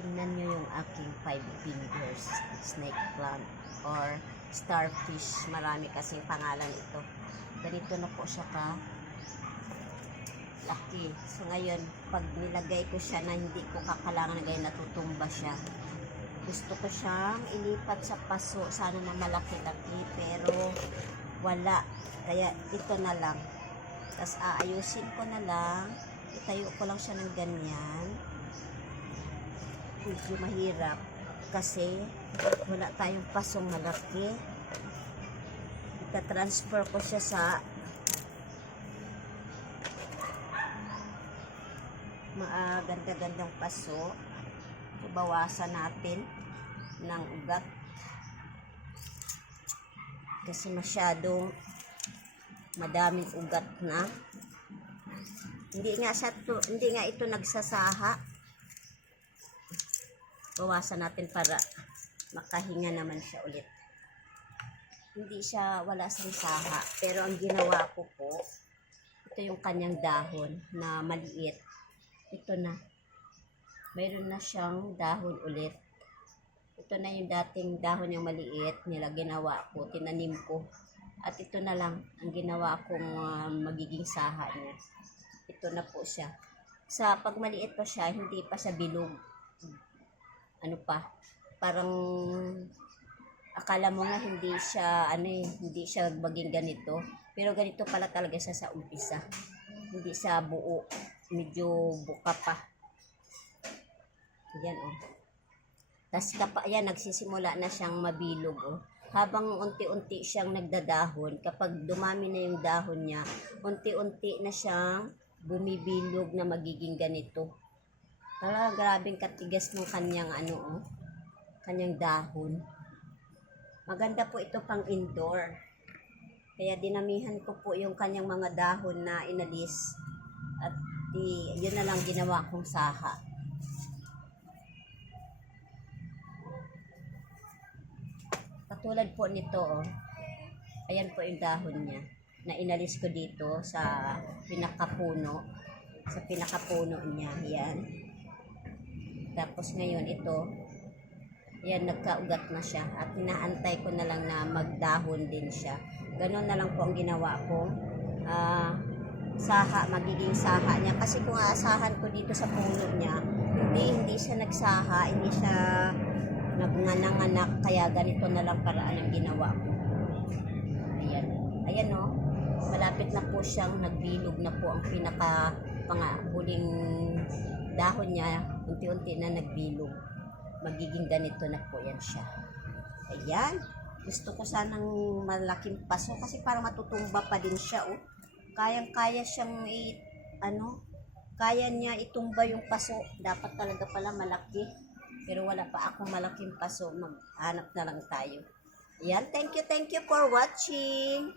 Tingnan nyo yung aking 5 fingers snake plant or starfish. Marami kasing pangalan ito. Ganito na po siya ka laki. So ngayon, pag nilagay ko siya na hindi ko kakalangan na ganyan, natutumba siya. Gusto ko siyang ilipat sa paso. Sana na malaki-laki, pero wala. Kaya ito na lang. Tapos aayusin ko na lang. Itayo ko lang siya ng ganyan. Medyo mahirap kasi wala tayong pasong malaki. Ita-transfer ko siya sa ganda-gandang paso. Bawasan natin ng ugat kasi masyadong madaming ugat na. Hindi nga ito nagsasaha. Bawasan natin para makahinga naman siya ulit. Hindi siya, wala siyang saha. Pero ang ginawa ko po, ito yung kanyang dahon na maliit. Ito na. Mayroon na siyang dahon ulit. Ito na yung dating dahon yung maliit nila, ginawa ko, tinanim ko. At ito na lang ang ginawa kong magiging saha niya. Ito na po siya. Sa pag maliit pa siya, hindi pa siya bilog. Ano pa? Parang akala mo nga hindi siya maging ganito. Pero ganito pala talaga siya sa umpisa. Hindi siya buo. Medyo buka pa. Yan oh. Tapos yan, nagsisimula na siyang mabilog oh. Habang unti-unti siyang nagdadahon, kapag dumami na yung dahon niya, unti-unti na siyang bumibilog na magiging ganito. Talaga grabing katigas ng kanyang kanyang dahon. Maganda po ito pang indoor. Kaya dinamihan ko po yung kanyang mga dahon na inalis. At yun na lang ginawa kong saha. Katulad po nito, oh. Ayan po yung dahon niya na inalis ko dito sa pinakapuno. Sa pinakapuno niya, yan. Tapos ngayon ito, yan, nagkaugat na siya. At inaantay ko na lang na magdahon din siya. Ganon na lang po ang ginawa ko. Saha, magiging saha niya. Kasi kung aasahan ko dito sa puno niya, hindi siya nagsaha, hindi siya nagnanganak, kaya ganito na lang paraan ang ginawa ko. Ayan. Ayan o. Malapit na po siyang nagbilog na po ang huling dahon niya. Unti-unti na nagbilog. Magiging ganito na po yan siya. Ayan. Gusto ko sanang malaking paso kasi parang matutumba pa din siya o. Kayang-kaya siyang kaya niya itumba yung paso. Dapat talaga pala malaki. Pero wala pa akong malaking paso. Maghanap na lang tayo. Ayan. Thank you for watching.